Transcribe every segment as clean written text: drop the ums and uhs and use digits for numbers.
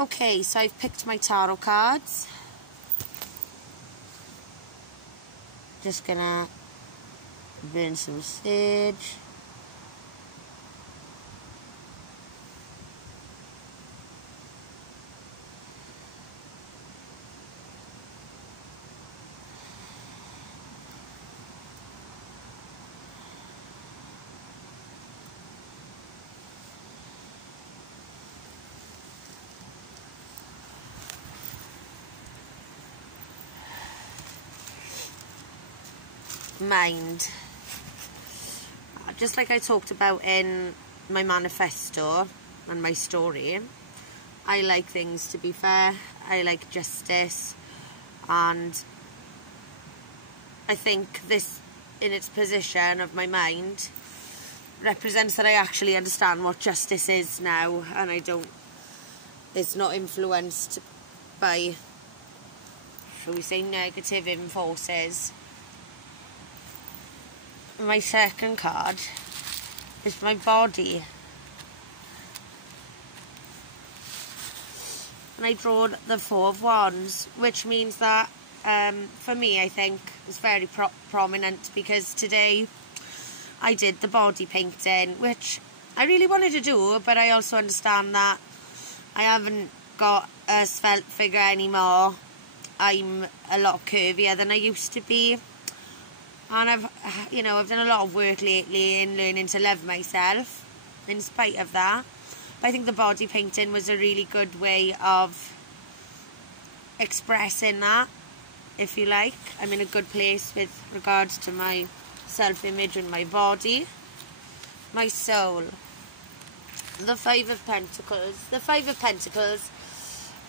Okay, so I've picked my tarot cards. Just gonna burn some sage. Mind. Just like I talked about in my manifesto and my story, I like things to be fair. I like justice, and I think this, in its position of my mind, represents that I actually understand what justice is now, and it's not influenced by, shall we say, negative forces. My second card is my body, and I draw the Four of Wands, which means that for me, I think it's very prominent, because today I did the body painting, which I really wanted to do, but I also understand that I haven't got a svelte figure anymore. I'm a lot curvier than I used to be. And I've done a lot of work lately in learning to love myself in spite of that. But I think the body painting was a really good way of expressing that, if you like. I'm in a good place with regards to my self-image and my body. My soul. The Five of Pentacles. The Five of Pentacles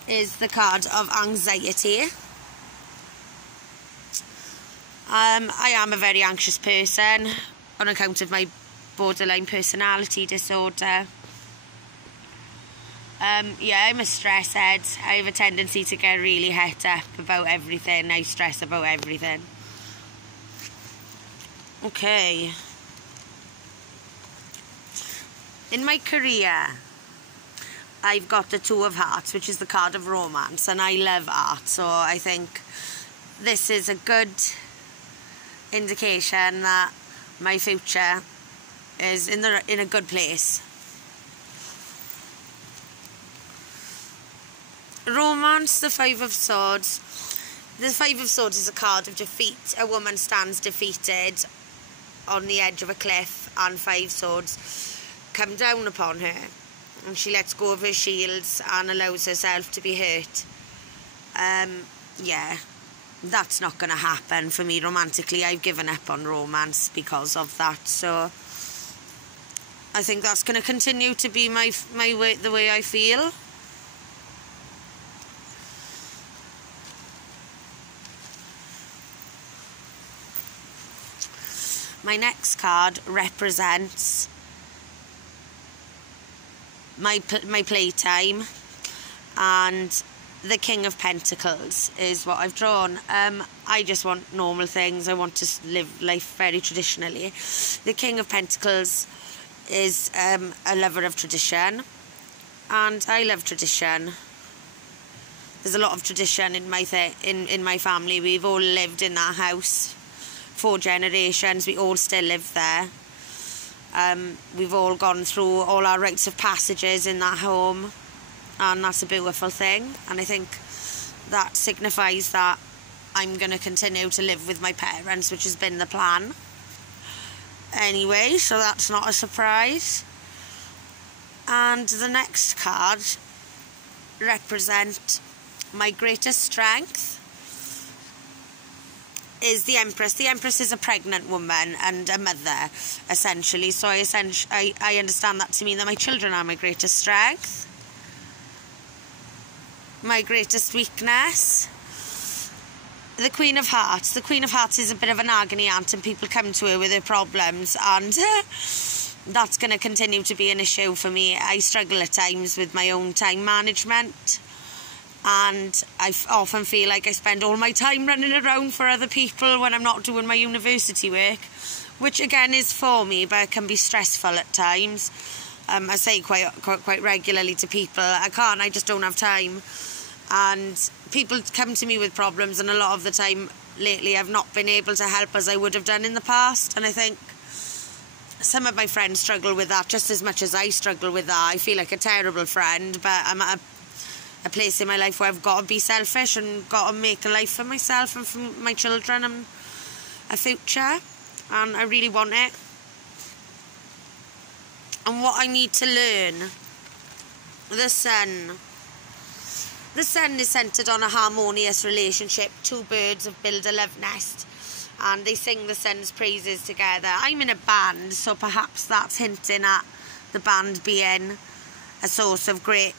is the card of anxiety. I am a very anxious person on account of my borderline personality disorder. Yeah, I'm a stress head. I have a tendency to get really het up about everything. I stress about everything. Okay. In my career, I've got the Two of Hearts, which is the card of romance, and I love art, so I think this is a good indication that my future is in a good place. Romance, the Five of Swords. The Five of Swords is a card of defeat. A woman stands defeated on the edge of a cliff, and five swords come down upon her, and she lets go of her shields and allows herself to be hurt. Yeah, that's not going to happen for me romantically. I've given up on romance because of that, so I think that's going to continue to be my way, the way I feel. My next card represents my playtime, and the King of Pentacles is what I've drawn. I just want normal things. I want to live life very traditionally. The King of Pentacles is a lover of tradition, and I love tradition. There's a lot of tradition in my family. We've all lived in that house 4 generations. We all still live there. We've all gone through all our rites of passages in that home, and that's a beautiful thing, and I think that signifies that I'm going to continue to live with my parents, which has been the plan anyway, so that's not a surprise. And the next card represents my greatest strength is the Empress. The Empress is a pregnant woman and a mother, essentially, so I understand that to mean that my children are my greatest strength. My greatest weakness, the Queen of Hearts. The Queen of Hearts is a bit of an agony aunt, and people come to her with their problems, and that's going to continue to be an issue for me. I struggle at times with my own time management, and I often feel like I spend all my time running around for other people when I'm not doing my university work, which again is for me, but it can be stressful at times. I say quite regularly to people, I just don't have time. And people come to me with problems, and a lot of the time lately I've not been able to help as I would have done in the past. And I think some of my friends struggle with that just as much as I struggle with that. I feel like a terrible friend, but I'm at a place in my life where I've got to be selfish and got to make a life for myself and for my children and a future, and I really want it. And what I need to learn, the sun is centred on a harmonious relationship. Two birds have built a love nest, and they sing the sun's praises together. I'm in a band, so perhaps that's hinting at the band being a source of great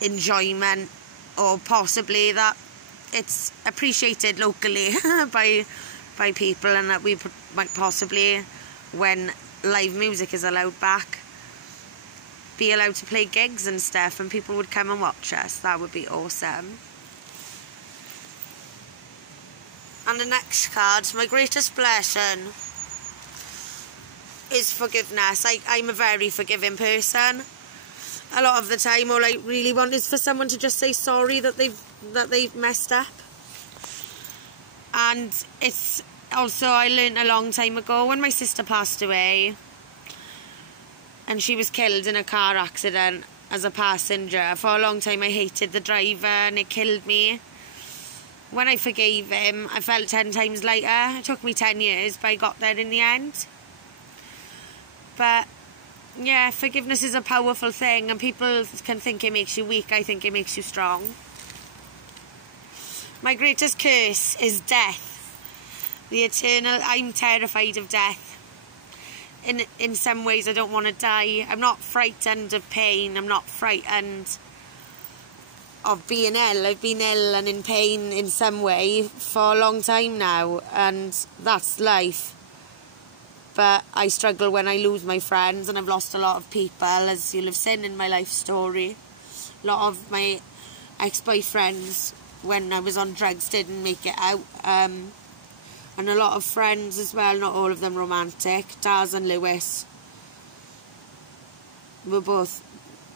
enjoyment, or possibly that it's appreciated locally by people, and that we might possibly, when live music is allowed back, be allowed to play gigs and stuff, and people would come and watch us. That would be awesome. And the next card, my greatest blessing is forgiveness. I'm a very forgiving person. A lot of the time, all I really want is for someone to just say sorry that they've messed up. And it's also, I learned a long time ago when my sister passed away, and she was killed in a car accident as a passenger. For a long time I hated the driver, and it killed me. When I forgave him, I felt 10 times lighter. It took me 10 years, but I got there in the end. But yeah, forgiveness is a powerful thing, and people can think it makes you weak. I think it makes you strong. My greatest curse is death. The eternal, I'm terrified of death. In some ways I don't want to die. I'm not frightened of pain. I'm not frightened of being ill. I've been ill and in pain in some way for a long time now, and that's life. But I struggle when I lose my friends, and I've lost a lot of people, as you'll have seen in my life story. A lot of my ex-boyfriends when I was on drugs didn't make it out. And a lot of friends as well, not all of them romantic. Daz and Lewis were both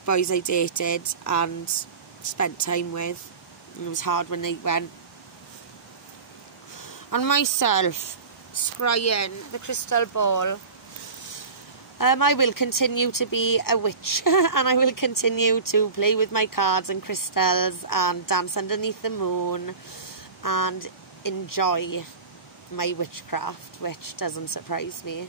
boys I dated and spent time with, and it was hard when they went. On myself, scrying the crystal ball, I will continue to be a witch and I will continue to play with my cards and crystals and dance underneath the moon and enjoy my witchcraft, which doesn't surprise me.